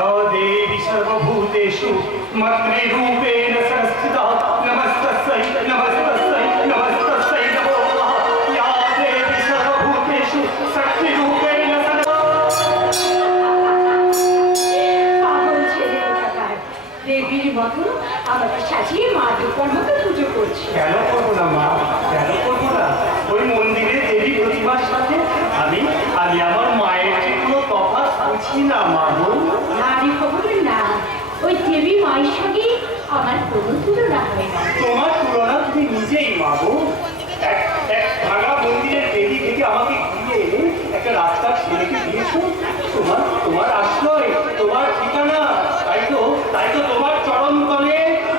देवी सर्वभूतेषु मातृरूपेण संस्थिता नमस्तस्यै नमस्तस्यै नमस्तस्यै नमो नमः या देवी सर्वभूतेषु शक्तिरूपेण দেবীর মতো আমাকে সাজিয়ে মা দুর্গার মতো পুজো করছি। কেন করবো না মা, কেন করবো না? ওই মন্দিরে দেবী প্রতিমার সাথে আমি আমার মায়ের যে কোনো তফাৎ আনছি না মা গো। নারী খবরের না, ওই দেবী মায়ের সঙ্গে আমার কোনো তুলনা হয় না। তোমার তুলনা তুমি নিজেই মা গো। এক ভাঙা মন্দিরের দেবী থেকে আমাকে ঘিরে একটা রাস্তা ছেলেকে দিয়েছো। তোমার আশ্রয়, তোমার ঠিকানা, তাই তো তোমার চরণ তলে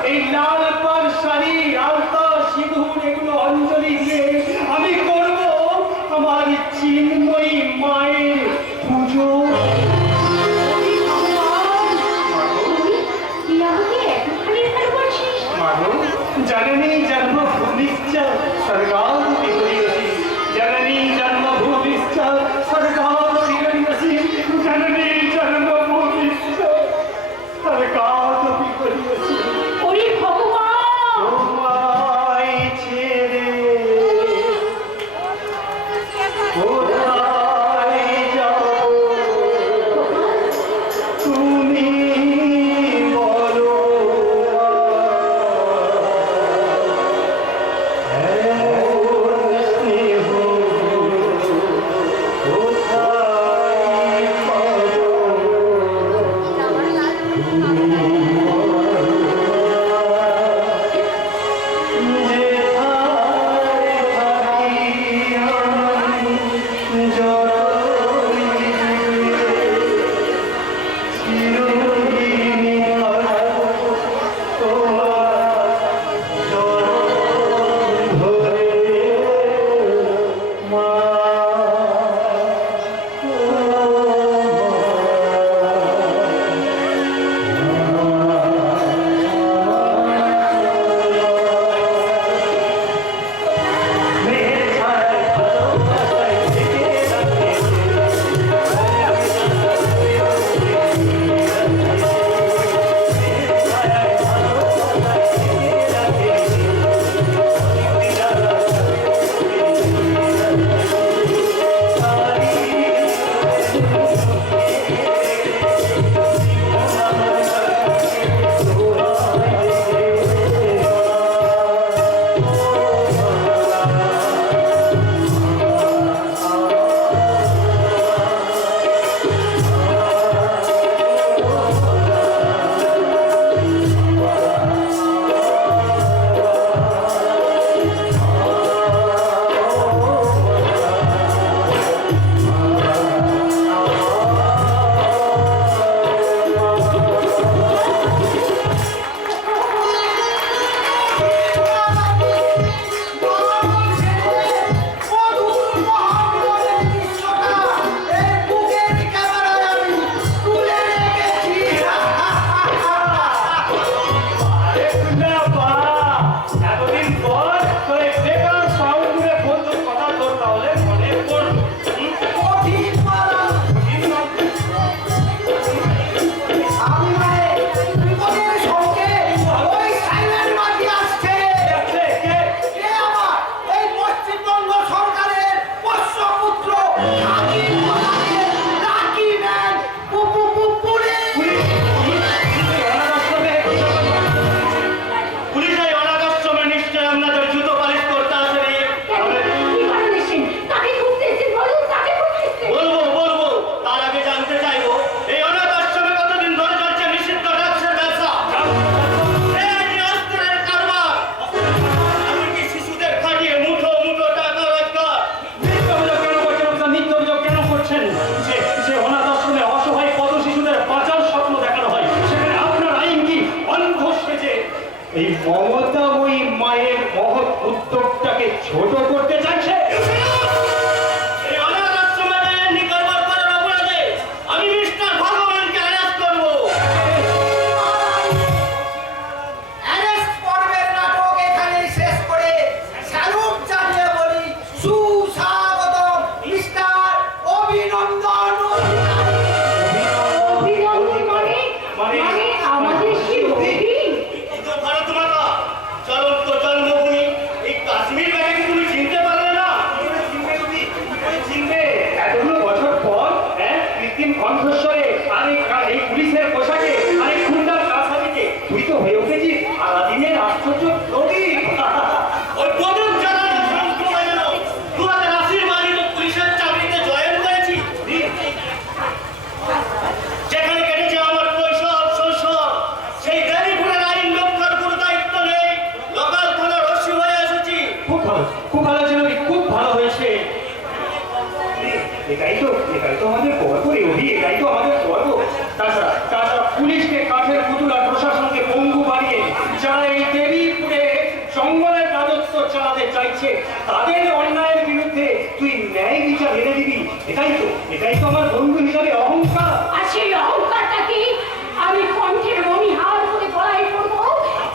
এই লাল পাড় শাড়ি, আলতা, সিঁদুর এগুলো অঞ্জলি দিয়ে আমি করব আমার চিন্ময়ী মায়ের পুজো। जननी जन्मभूमिश्च स्वर्गादपि जननी जन्मभूमिश्च स्वर्गादपि गरीयसी जननी जन्मभूमिश्च स्वर्गादपि गरीयसी। ওরে ভগবান, তোমায় ছেড়ে কোথায় যাব তুমি বলো। এই মমতাময়ী মায়ের মহৎ উদ্যোগটাকে ছোট করতে চাইছে। অভিনন্দন খুব ভালো ছিল, খুব ভালো হয়েছে। এটাই তো আমাদের গর্ব রে অভি, এটাই তো আমাদের গর্ব। তাছাড়া পুলিশকে কাঠের পুতুল আর প্রশাসনকে পঙ্গু বানিয়ে যারা এই দেবীপুরে জঙ্গলের রাজত্ব চালাতে চাইছে তাদের অন্যায়ের বিরুদ্ধে তুই ন্যায় বিচার এনে দিবি, এটাই তো আমার বন্ধু হিসাবে অহংকার। আর সেই অহংকারটা কি আমি কণ্ঠের মণিহার করে গলায় পড়বো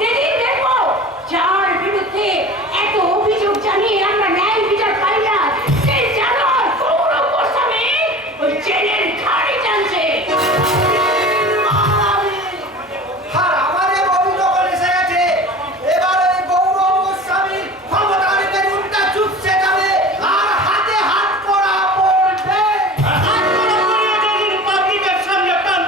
যেদিন দেখবো যার বিরুদ্ধে এত অভিযোগ জানিয়ে আমরা ন্যায় বিচার পাই না, সে জানোয়ার গৌরব গোস্বামী ওই জেলের ঘাড়ে টানছে। আর আমাদের অভিযোগ এসে গেছে, এবার ওই গৌরব গোস্বামীর ক্ষমতার বেলুনটা চুপসে যাবে আর হাতে হাত করা পড়বে। পাবলিকের সামনে টান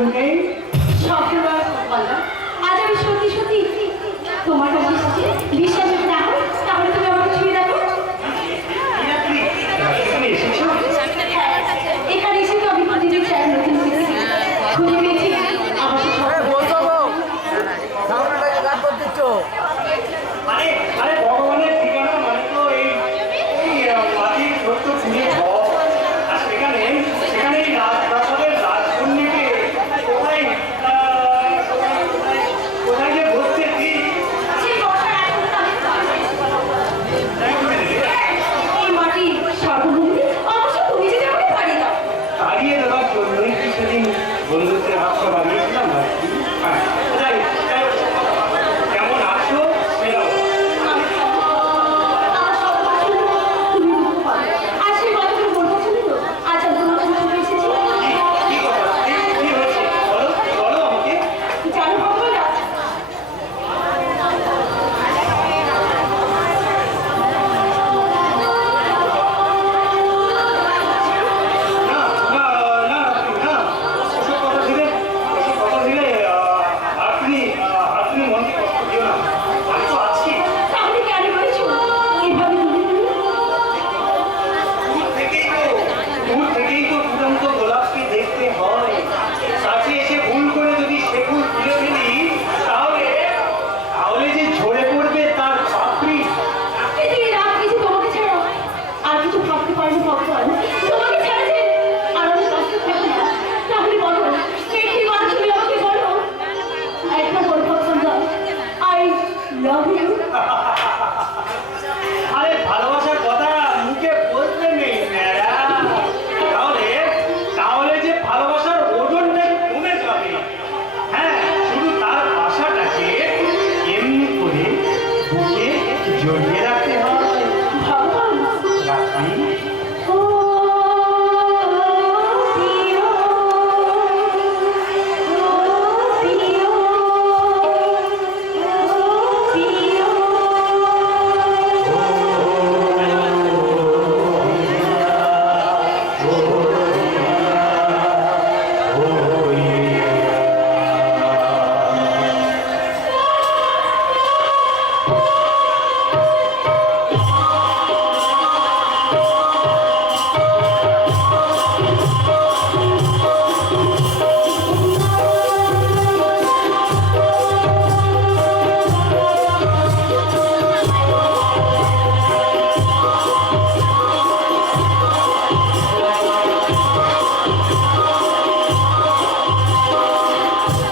খোঁজ নেই? সবসময় বলো আজ আমি সত্যি সত্যি তোমার কাছে এসেছি বিশ্বাস যদি না হয় তাহলে তুমি আমাকে ছুঁয়ে দেখো এখানে এসেছো? হ্যাঁ, এখানে এসে তো আমি প্রতিদিন চাই নতুন কিছু খুঁজে পেয়েছি আমার আরে আরে ভগবানের ঠিকানা মানে তো এই মাটির ছোট্ট ফুলের ঘর। আর সেখানে সেখানে এই রাজপ্রাসাদের রাজকন্যাকে কোথায় কোথায় যে বসতে দিই? সেই বর্ষার এখন এই মাটি সর্বভূমি অবশ্য তুমি যদি আমাকে পারি দাও তাড়িয়ে দেওয়ার জন্যই কি সেদিন বন্ধুত্বের হাতটা বাড়িয়েছিলাম আর কি। হ্যাঁ, যাই যাই, কেমন আছো সেটাও। আমার সব কথা তুমি দুঃখ পাবে আর সেই কথাগুলো বলবো শুনি তো আজ আমি তোমার কাছে চলে এসেছি কি কথা? কি হয়েছে? বলো বলো আমাকে। জানো ভগবান না না না না, ওসব কথা দিলে আপনি আপনি মনকে কষ্ট দিও না। আমি তো আছি। তাহলে কেন বলেছো এভাবে তুমি দূর থেকেই তো দুরন্ত গোলাপকে দেখতে হয়। কাছে এসে ভুল করে যদি সে ফুল তুলে ফেলি তাহলে তাহলে যে ঝরে পড়বে তার পাপড়ি। পৃথিবী রাত কিছু তোমাকে ছাড়া আর কিছু ভাবতে পারি না ভগবান তোমাকে ছাড়া যে আর আমি বাঁচতে পারবো না তাহলে বলো একটি বার তুমি আমাকে বলো একটা বড় ভগবান দাও আই লাভ ইউ আরে ভালোবাসার কথা মুখে বলতে নেই ন্যাড়া। তাহলে তাহলে যে ভালোবাসার ওজনটা কমে যাবে। হ্যাঁ, শুধু তার আশাটাকে এমনি করে বুকে জড়িয়ে রাখতে হয়। ভগবান রাখি। ও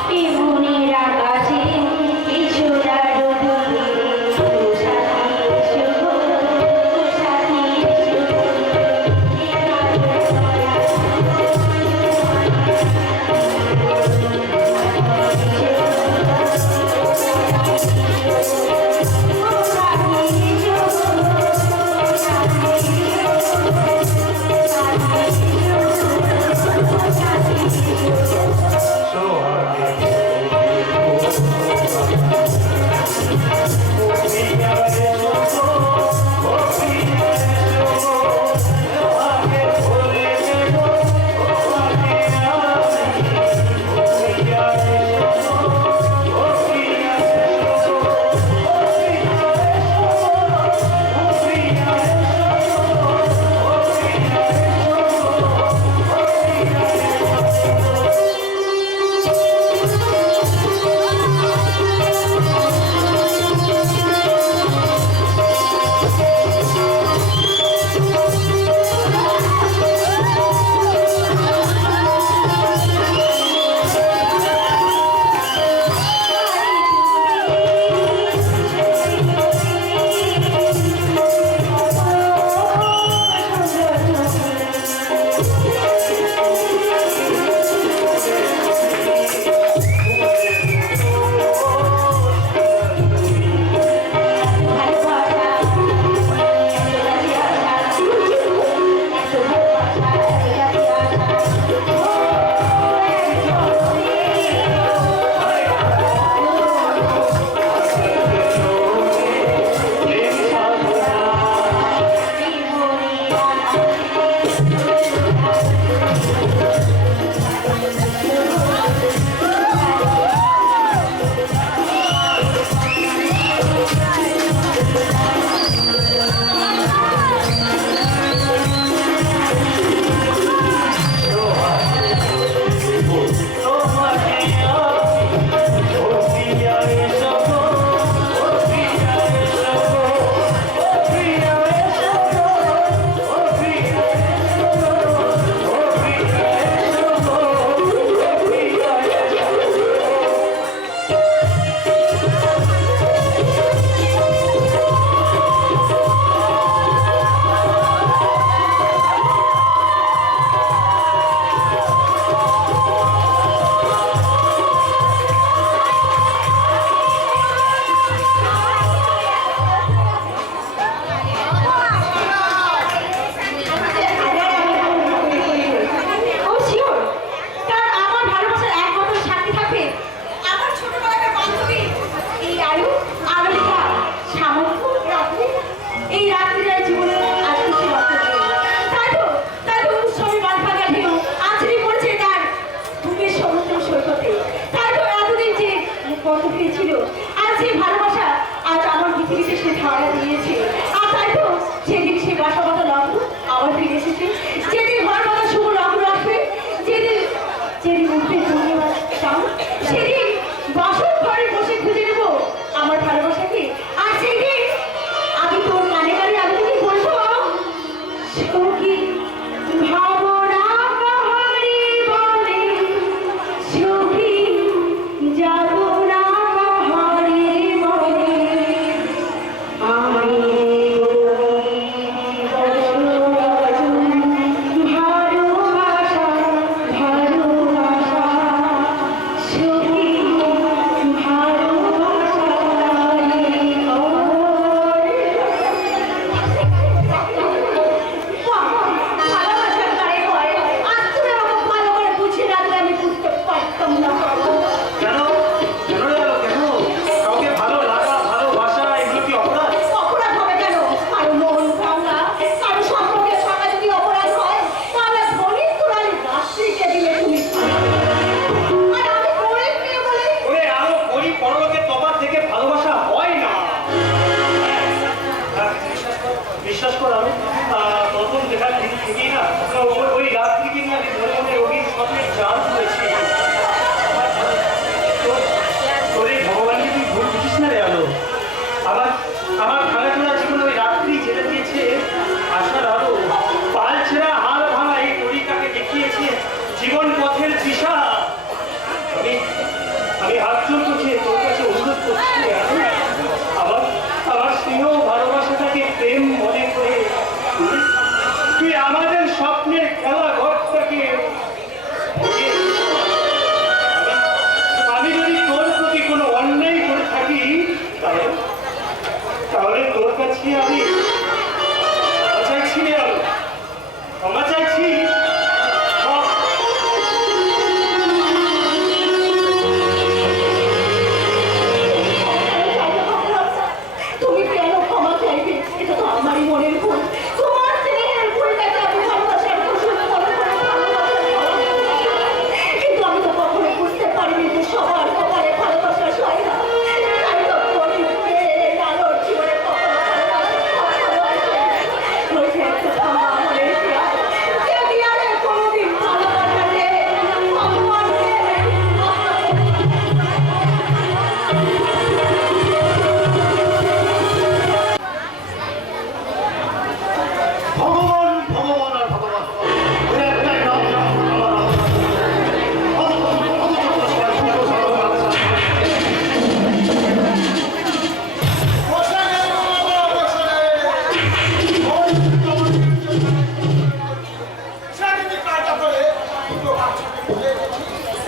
প্রিয় মনের আকাশে কিছুটা ডুবে সাথী শুভ সাথী শুভ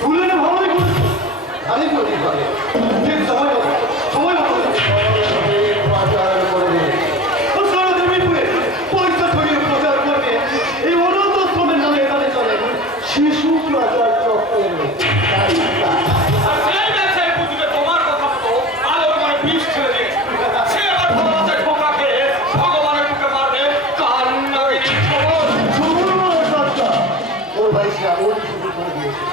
ভুলে না ভালোই করেছো। খালি করি ভাবে ঠিক সময় মতো প্রচার করবে ও সারা দেবীপুরে পয়সা ছড়িয়ে প্রচার করবে এই অনন্ত শ্রমের নামে এখানে চলে শিশু প্রচার চক্রের আর সেই ব্যবসায় পুজোতে তোমার কথা মতো আলোর মানে বিষ ছেড়ে দিয়ে সে আবার ভালোবাসায় ঠোকরা খেয়ে ভগবানের মুখে মারবে কান্নাগিরি খবর। ওর ভাই সে এমন শুরু করে দিয়েছে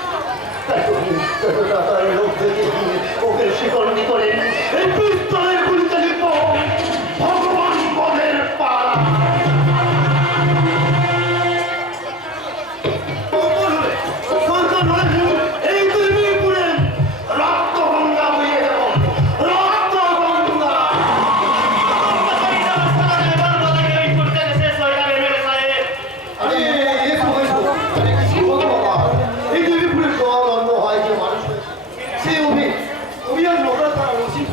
তার লোক থেকে ওকে শিকরণী করেন এই পিস্তলের গুলি চালিত ভগবান বধের পালা এই দেবীপুরে রক্তগঙ্গা বইয়ে যাব রক্তগঙ্গা আরে এসো এসো ভগবান এই দেবীপুরে জল অন্য হয় যে মানুষ হয়েছে সে অভিযান নোংরা তারা রসিক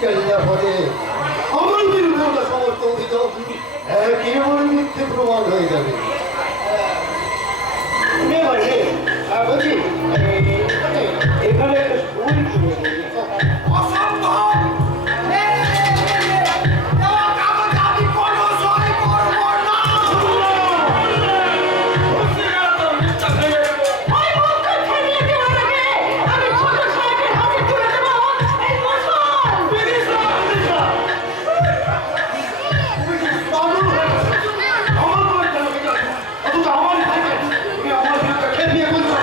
কেল্লা পথে আমার বিরুদ্ধে ওটা সমস্ত অভিযোগ একেবারে মিথ্যে প্রমাণ হয়ে যাবে। বলছি এখানে একটা স্কুল খুলে দিয়েছে। অসম্ভব দেওয়া কাগজ আমি কোনো সই করব না। ওই মুখটা ঠেকিয়ে দেওয়ার আগে আমি ছোট সাহেবের হাতে তুলে দেবো এই মশাল। অথচ আমার ভাইকে তুমি আমার বিরুদ্ধে খেপিয়ে বলছো।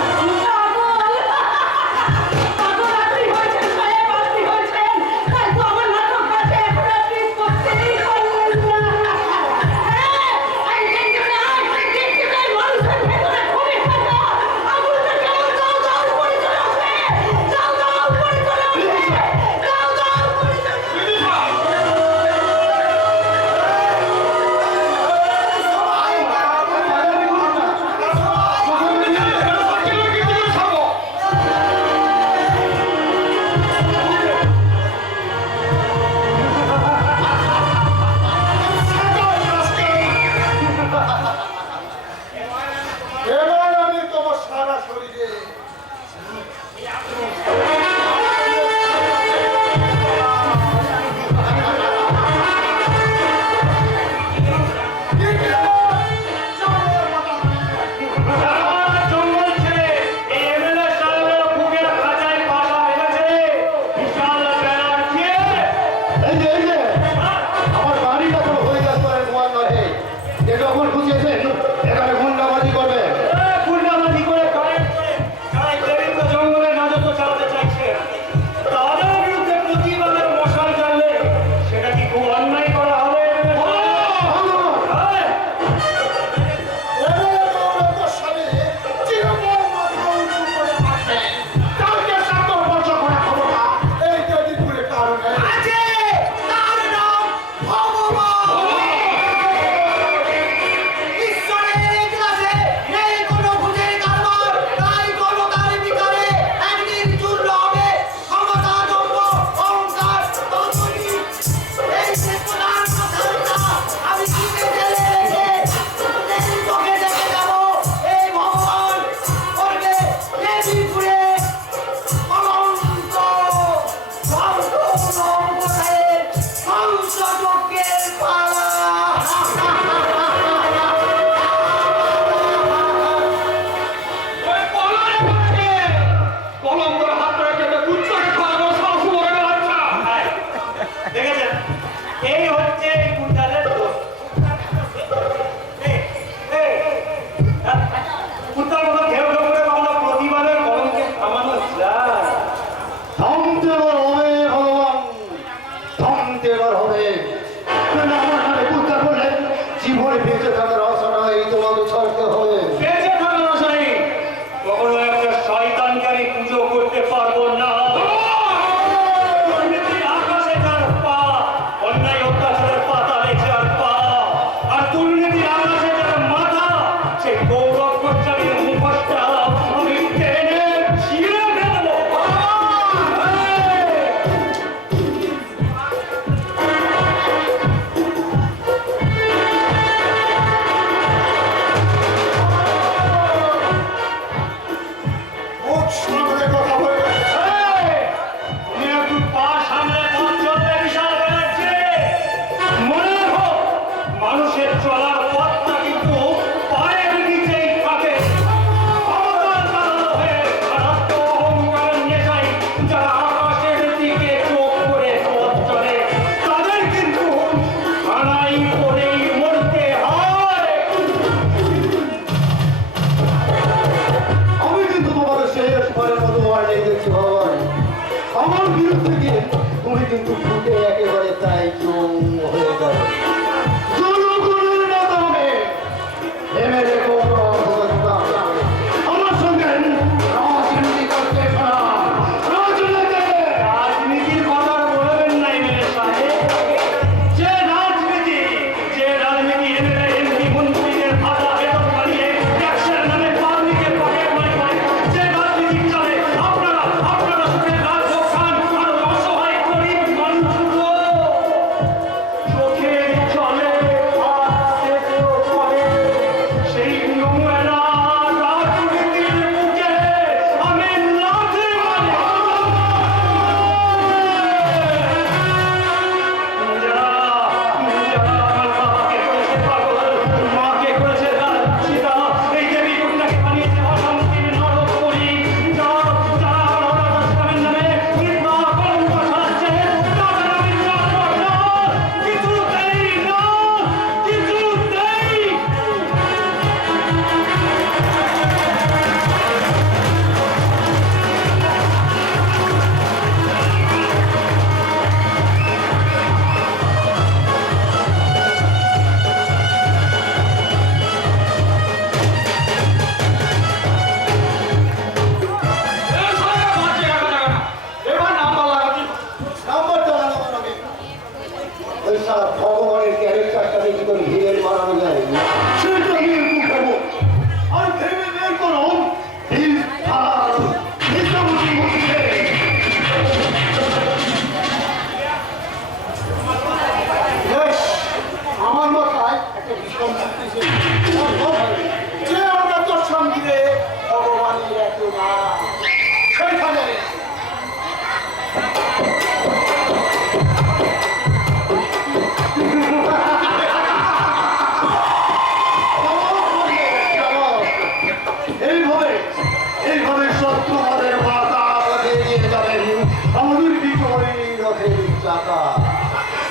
টাকা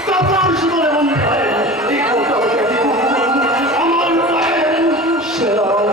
টাকার সুতরে মনে হয় এই কোটা আমার মায়ের সেরাম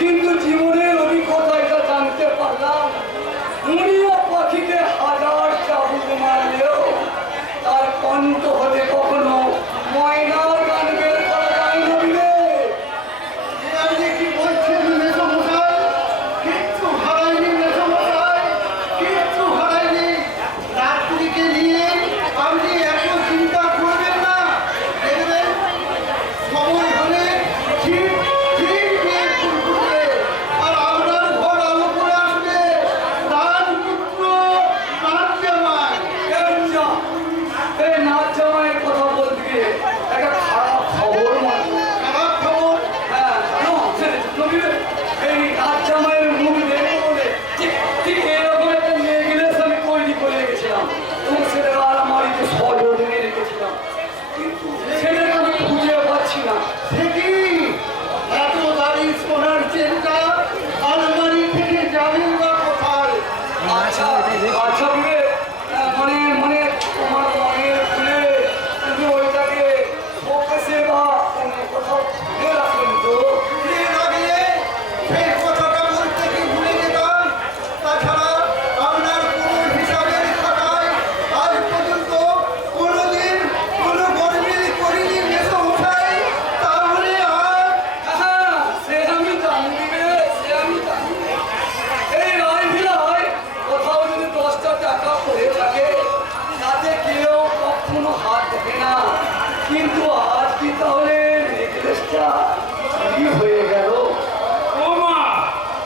কিন্তু জীবনের অভিজ্ঞতা এটা জানতে পারলাম মুনিয়া পাখিকে হাজার চাবুক মারলেও তার কণ্ঠ হতে কখনো ময়নার গান বের করা যায় না দিলে। আপনি কি বলছেন মেসমশাই? কিচ্ছু হারায়নি মেসমশাই, কিচ্ছু হারায়নি। রাত্রিকে নিয়ে আপনি এত চিন্তা করবেন না, দেখবেন সময় হলে ঠিক ঠিক বিয়ে করবে আর আপনার ঘর আলো করে আসবে রাজপুত্র রাজ্যমায়। এই নাচ জামাইয়ের কথা বলতে গিয়ে একটা খারাপ খবর মনে খারাপ খবর? হ্যাঁ এই নাচ জামাইয়ের মুখ দেখে বলে ঠিক এরকম একটা নেগলেস আমি তৈরি করে রেখেছিলাম এবং সেটা আলমারিতে সযত্নে রেখেছিলাম, কিন্তু সেটাকে আমি খুঁজে পাচ্ছি না। সে কি এত দামি সোনার চেনটা আলমারি থেকে যাবে বা কোথায়? আচ্ছা আচ্ছা বিবে, মানে মানে তোমার মনের খুলে তুমি ওইটাকে শোকেসে বা অন্য কোথাও ফেলে রাখেন তো? দিয়ে লাগিয়ে সেই কথাটা বলতে কি ভুলে যেতাম। তাছাড়া আপনার কোনো হিসাবের খাতায় আজ পর্যন্ত কোনোদিন কোনো গরমিল করিনি মেসমশাই। তাহলে আর হ্যাঁ, সে আমি জানি বিবে, সে আমি জানি। এই নয় ভিড়ায় কোথাও যদি 10টা টাকা পড়ে থাকে তাতে কেউ কখনো হাত দেবে না, কিন্তু আজ কি তাহলে নেকলেসটা চুরি হয়ে গেল? ও মা,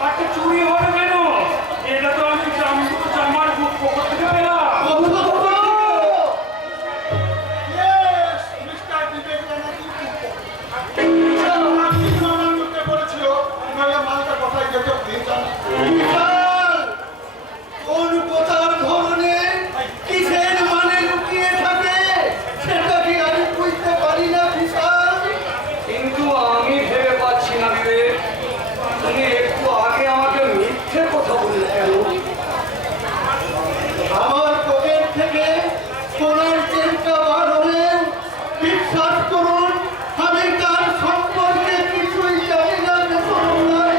একটা চুরি হবে কেন? এটা তো আমি জামার পকেট থেকে পেলাম। কোন কথার ধরনে কিসের মানে লুকিয়ে থাকে সেটা কি আমি বুঝতে পারি না বিশাল। কিন্তু আমি ভেবে পাচ্ছি না বিবে, তুমি একটু আগে আমাকে মিথ্যে কথা বলে কেন? আমার পকেট থেকে সোনার চেনটা বার হলে বিশ্বাস করুন আমি তার সম্পর্কে কিছুই জানি না মেসমশাই,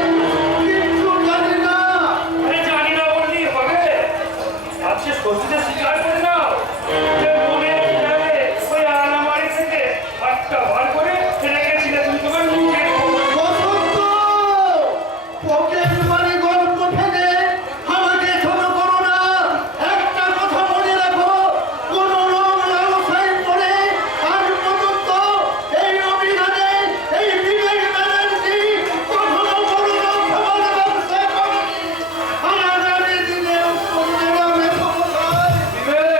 কিচ্ছু জানি না। আরে জানি না বললেই হবে? আজকে সত্যিটা স্বীকার করে নাও যে মনের ভিতরে ওই আলমারি থেকে হাতটা বার করে রেখেছিলে তুমি তোমার মুখের উপর। বসন্ত, পকেট মারি গল্প ফেলে আমাকে ছোট করো না। একটা কথা মনে রাখো, কোন রং লালসায় পড়ে আজ পর্যন্ত এই অভিধানে এই বিবেক ব্যানার্জি কখনো বড় সমাজ ব্যবসা করেনি। আগামী দিনেও করবে না মেসমশাই। বিবে,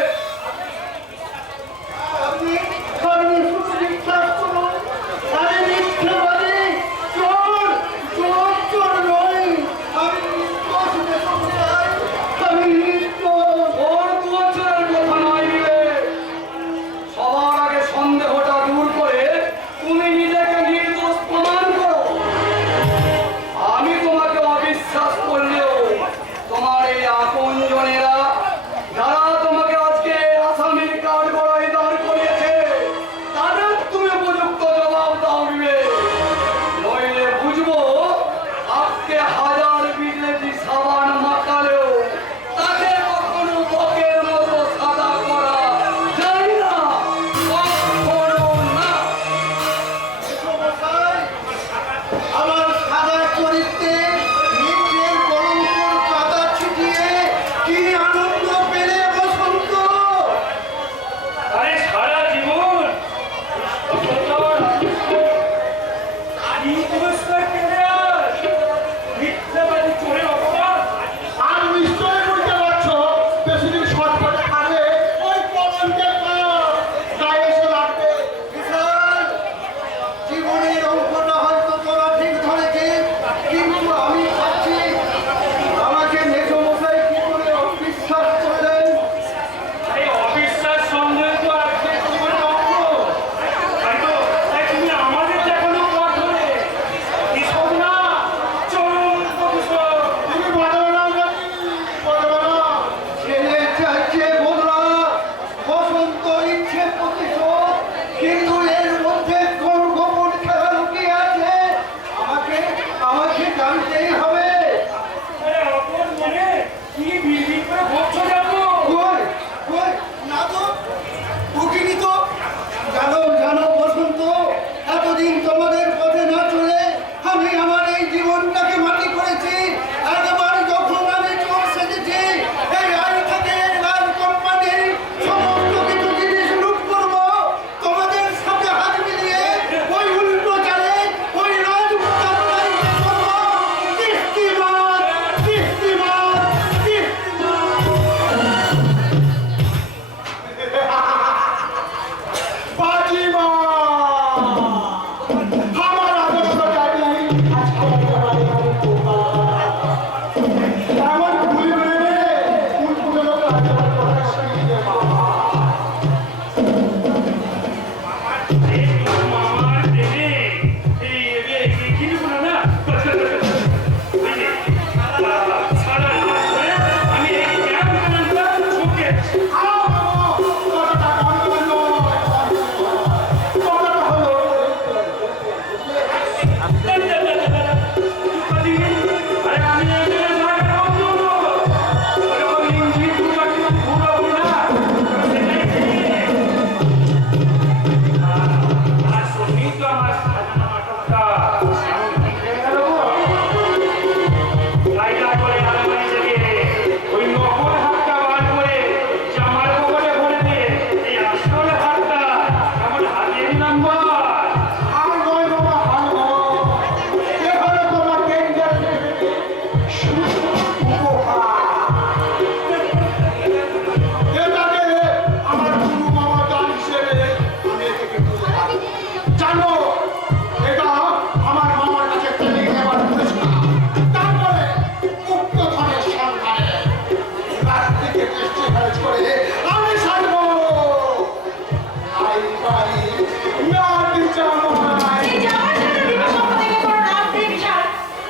এই জামার সাথে দিবস সম্পর্কে কোনো নাম নেই বিশাল।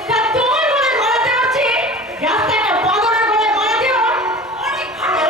তা তোমার বলে মারাতে হচ্ছে, রাস্তাটা পাগলের বলে মারাতেও অনেক ভালো।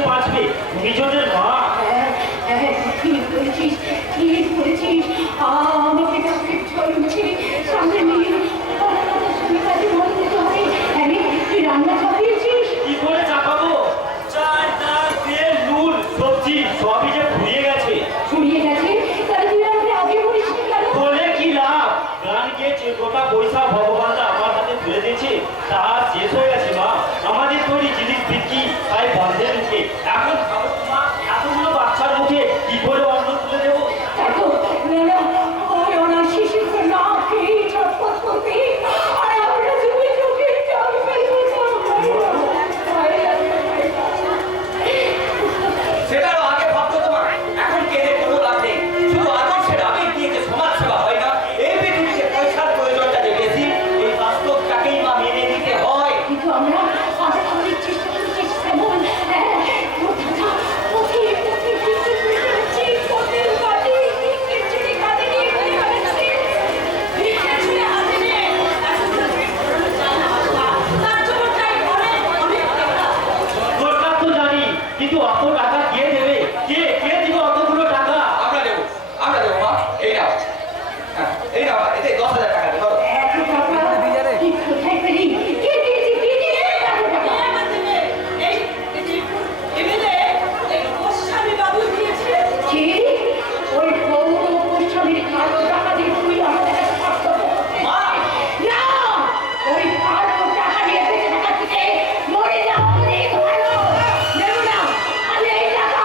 সে বাঁচবে? নিজেদের মা। ঠিক করেছিস, ঠিক করেছিস। আমাকে কাছে চলছে সামনে নিয়ে কাজে মন দিতে হবে। তুই রান্না চাপিয়েছিস? কি করে চাপাবো? চাল, ডাল, তেল, নুন, সবজি সবই যে ফুরিয়ে গেছে। ফুরিয়ে গেছে? তাহলে তুই আমাকে আগে বলিস নি কেন? বলে কি লাভ? গান গিয়ে যে গোটা পয়সা ভগবানরা আমার হাতে তুলে দিয়েছে তা শেষ হয়ে গেছে মা। আমাদের তৈরি জিনিস বিক্রি তাই বন্ধে মুখে। এখন ভাবো মা, এতগুলো বাচ্চার মুখে কি করে অন্ন তুলে দেবো? দেখো, ওই ওনার শিশুকে না খেয়ে ছটফট করবে। আর আমরা শুধু চোখের জল ফেলবো। সেটারও আগে ভাবতো তোমার। এখন কেঁদে কোনো লাভ নেই। শুধু আদর্শের আবেগ দিয়ে যে সমাজ সেবা হয় না, এই পৃথিবীতে পয়সার প্রয়োজনটা যে বেশি, এই বাস্তবটাকেই মা মেনে নিতে হয়। কিন্তু আমরা অনেক চেষ্টা করছি তেমন দরকার তো জানি, কিন্তু অত টাকা কে দেবে? কে দিবে অতগুলো টাকা? আমরা দেবো মা। এই নাও, হ্যাঁ, এই নাও, এতে 10,000 টাকা দেবো। কোথায় পেলি? কে দিয়েছে? কে দিয়েছে? কে? ওই গৌর গোস্বামীর কালো টাকা দিয়ে তুই আমাদের কাছে থাকতে হবে। না! ওই কালো টাকা নিয়ে বেঁচে থাকার থেকে মরে যাওয়া অনেক ভালো। নেব না। আমি এই টাকা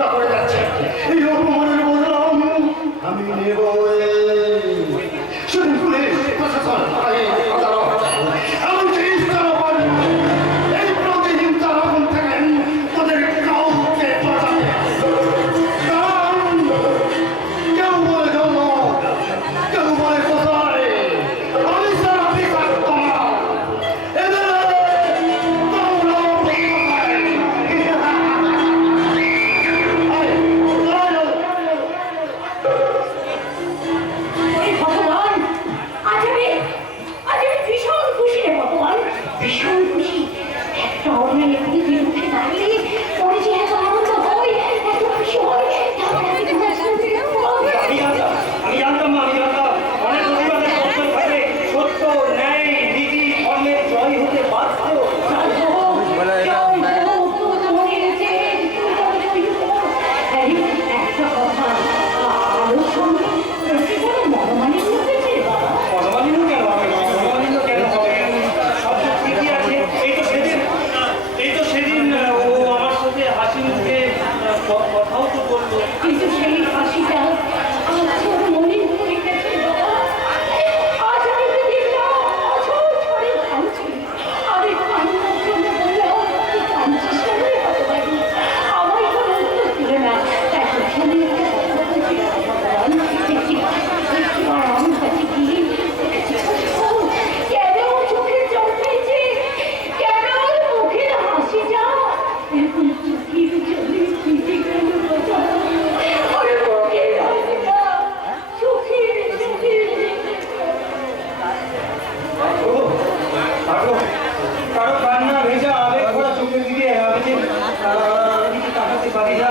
প্রতিজ্ঞা করে যাচ্ছে এই অপমানের বদলাম আমি নেব। শুধু পুলিশ প্রশাসন আইন আদালত এমনকি ইসলামাবাদ এই প্রতিহিংসার আগুন থেকে তাদের কাউকে বাঁচাতে কারণ কেউ বলে জন্ম কেউ বলে কোথায় আমি সারা বিচার করা এদের ওরে ভগবান, আজ আমি ভীষণ খুশি রে ভগবান, ভীষণ খুশি। একটা অন্যায় প্রতিদিন উঠে দাঁড়িয়ে পরে যে এত আনন্দ হয়, এত খুশি হয়, তারপরে আমি তোমার সঙ্গে আমি জানতাম না, আমি জানতাম অনেক প্রতিবাদের পক্ষে থাকে সত্য ন্যায় নীতি ধর্মের জয় হতে বাধ্য। ভগবানীয় কেন হবে? ভগবানীয় কেন হবে? সব তো ঠিকই আছে। এই তো সেদিন ও আমার সাথে হাসি মুখে কথাও তো বললো। কিন্তু সেই হাসিটা আজ ওর মলিন হয়ে গেছে বাবা। আজ আমি তো দেখলাম অঝোর ঝড়ে কাঁদছে। আমি কান্নার জন্য বললাম, তুই কাঁদছিস কেন রে ভগবান? আমায় কোনো উত্তর দিলে না। তাই প্রথমে একটা কথা বলেছিল, ভগবান একটিবার আমার কাছে গিয়ে ওকে জিজ্ঞাসা করো, কেন ওর চোখের জল পেয়েছে? কেন ওর মুখের হাসিটা এখন চোখের জলে ভিজে গেল বাবা? ওর মুখের হাসিটা চোখের জলে ভিজে গেল। কারো কান্না ভেজা আবেগ ভরা চোখের দিকে আমি যে তাকাতে পারি না।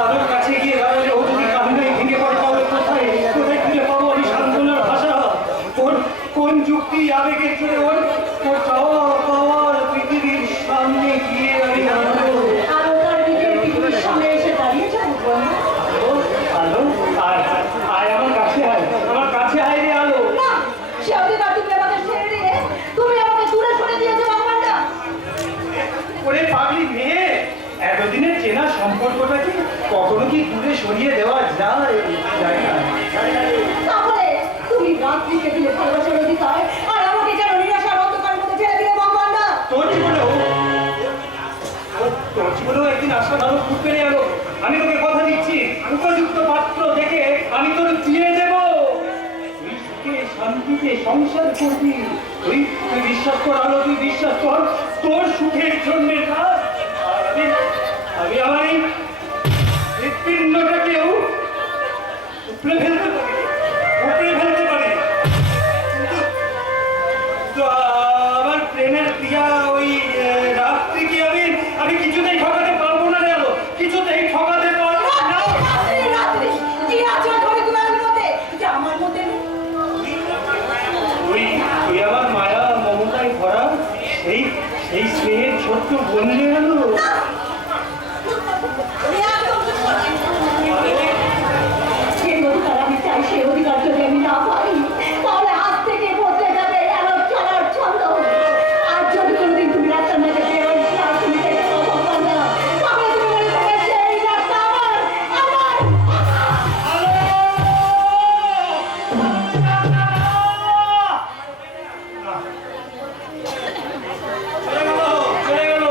আলোর কাছে গিয়ে দাঁড়ালে ও যদি কান্নায় ভেঙে পড়ে তাহলে কোথায় খুঁজে পাবো আমি সান্ত্বনার ভাষা? কোন যুক্তি আবেগের জন্য ওর চাওয়া পাওয়ার পৃথিবীর সামনে গিয়ে আমি দাঁড়াবো? আর ও তার নিজের পৃথিবীর সামনে এসে দাঁড়িয়েছে ভগবান। আলো আয় আমার কাছে আয়, আমার কাছে আয় রে আলো। না, সে অধিকার তুমি আমাকে ছেড়ে দিয়ে তুমি আমাকে দূরে সরে দিয়েছো ভগবানটা। ওরে পাগলি মেয়ে, এতদিনের চেনা সম্পর্কটাকে কখনো কি দূরে সরিয়ে দেওয়া যায় না? তাহলে তুমি রাত্রিকে দিলে ভালোবাসার অধিকার, আর আমাকে যেন নিরাশার অন্ধকারের মধ্যে ছেড়ে দিলে ভগবানটা। তোর জীবনেও একদিন আশা ভালো ফুটবে রে আলো। আমি তোকে কথা দিচ্ছি, উপযুক্ত পাত্র দেখে আমি তোর দিয়ে দেব। তুই সুখে শান্তিতে সংসার করবি। তুই বিশ্বাস কর আলো, তুই বিশ্বাস কর, তোর সুখের জন্য কাজ। আর আমি আমার এই হৃৎপিণ্ডটাকেও উপড়ে ফেলতে পারি। কিন্তু আমার প্রেমের প্রিয়া ওই রাত্রিকে আমি কিছুতেই ঠকাতে পারবো না রে আলো, কিছুতেই ঠকাতে পারবো না। রাত্রি কি আছে ঘরে তোমার মধ্যে যে আমার মধ্যে নেই? তুই আমার মায়া মমতায় ভরা সেই স্নেহের ছোট্ট বন্ধু আলো। যে অধিকার আমি চাই, সেই অধিকার যদি আমি না পাই, তাহলে আজ থেকে বদলে যাবে আমার চলার ছন্দ। আর যদি কোনোদিন তুমি রাস্তার মাঝে বেরোয়, আর তুমি দেখতে পাও ভগবান না, তাহলে তুমি মনে করবে সেই রাস্তা আমার। চলে গেল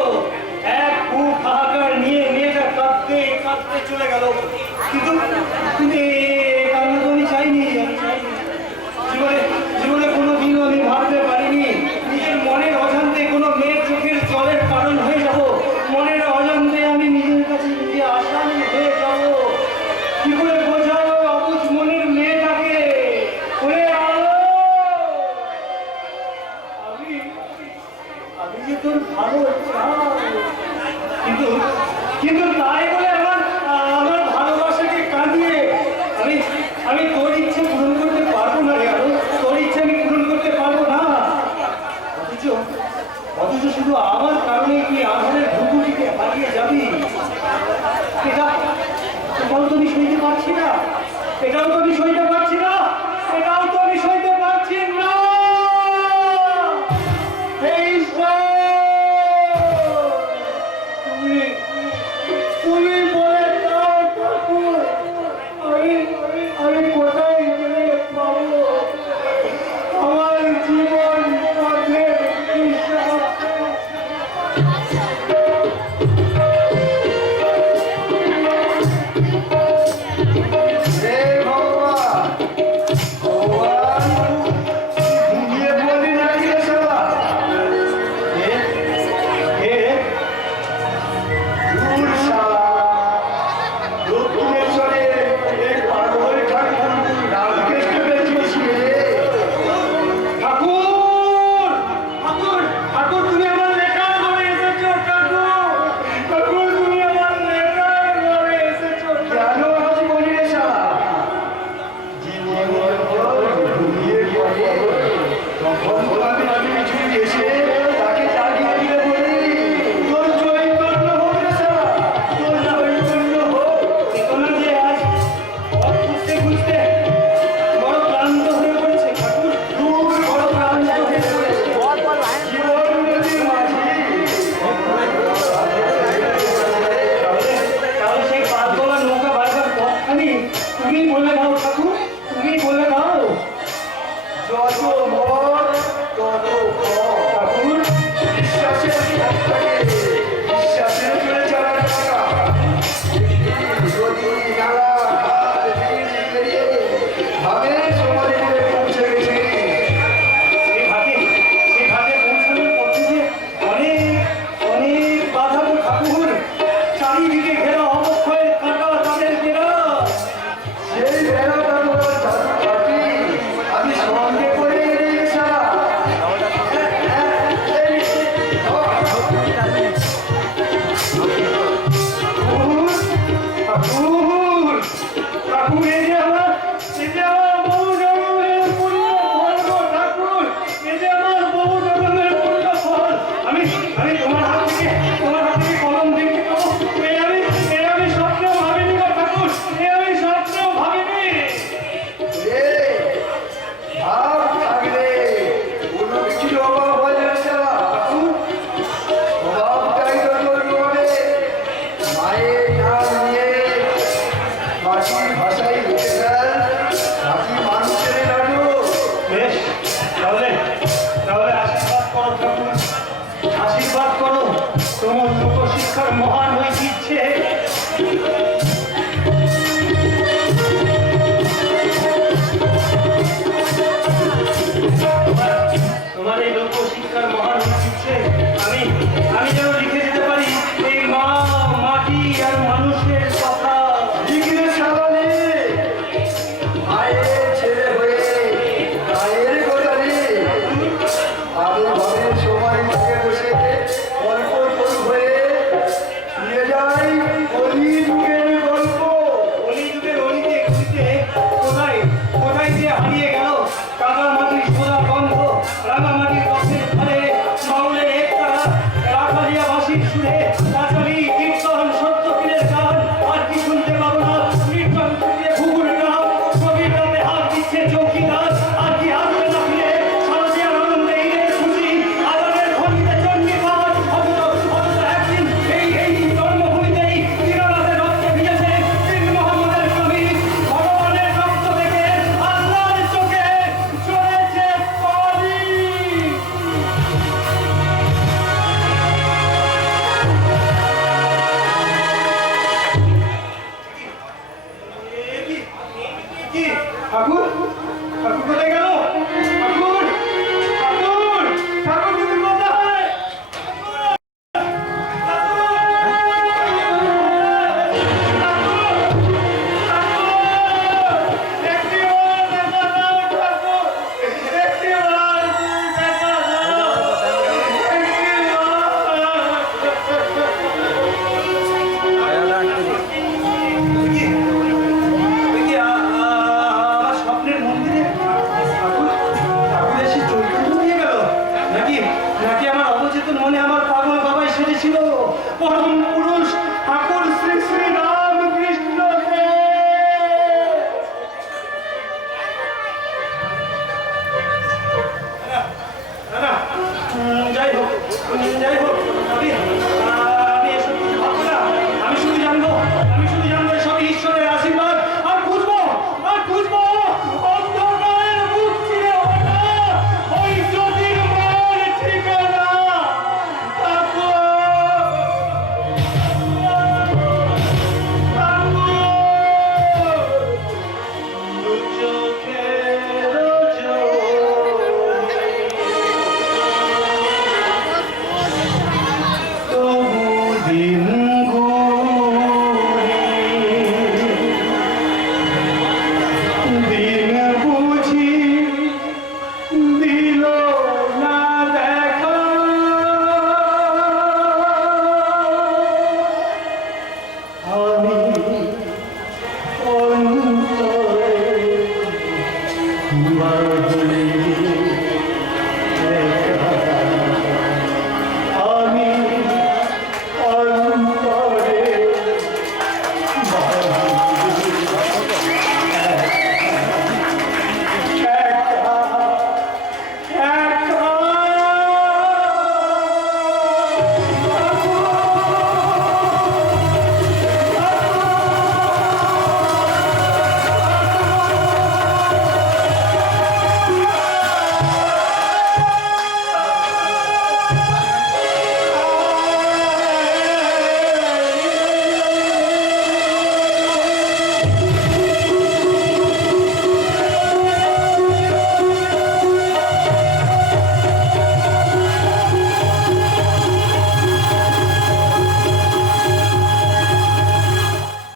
এক বুক হাহাকার নিয়ে মেয়েটা কাঁদতে চলে গেল। কিন্তু কান্না তো আমি চাইনি। জীবনে কোনোদিনও আমি ভাবতে পারিনি নিজের মনের অজান্তে কোনো মেয়ের চোখের জলের কারণ হয়ে যাব। মনের অজান্তে আমি নিজের কাছে নিজে আসামি হয়ে যাব। কি করে বোঝাবো অবুঝ মনের মেয়েটাকে? ওরে আলো, আমি যে তোর ভালো চাই, কিন্তু তাই বলে আমার ভালোবাসাকে কাঁদিয়ে আমি তোর ইচ্ছে পূরণ করতে পারবো না রে আলো, তোর ইচ্ছে আমি পূরণ করতে পারবো না। অথচ শুধু আমার কারণে কি আধারের ভুকুটিকে হারিয়ে যাবি? এটাও তো আমি সইতে পারছি না, এটাও তো আমি সইতে পারছি না, এটাও তো আমি সইতে পারছি না। এই তুমি বলে দাও তুমি বলে দাও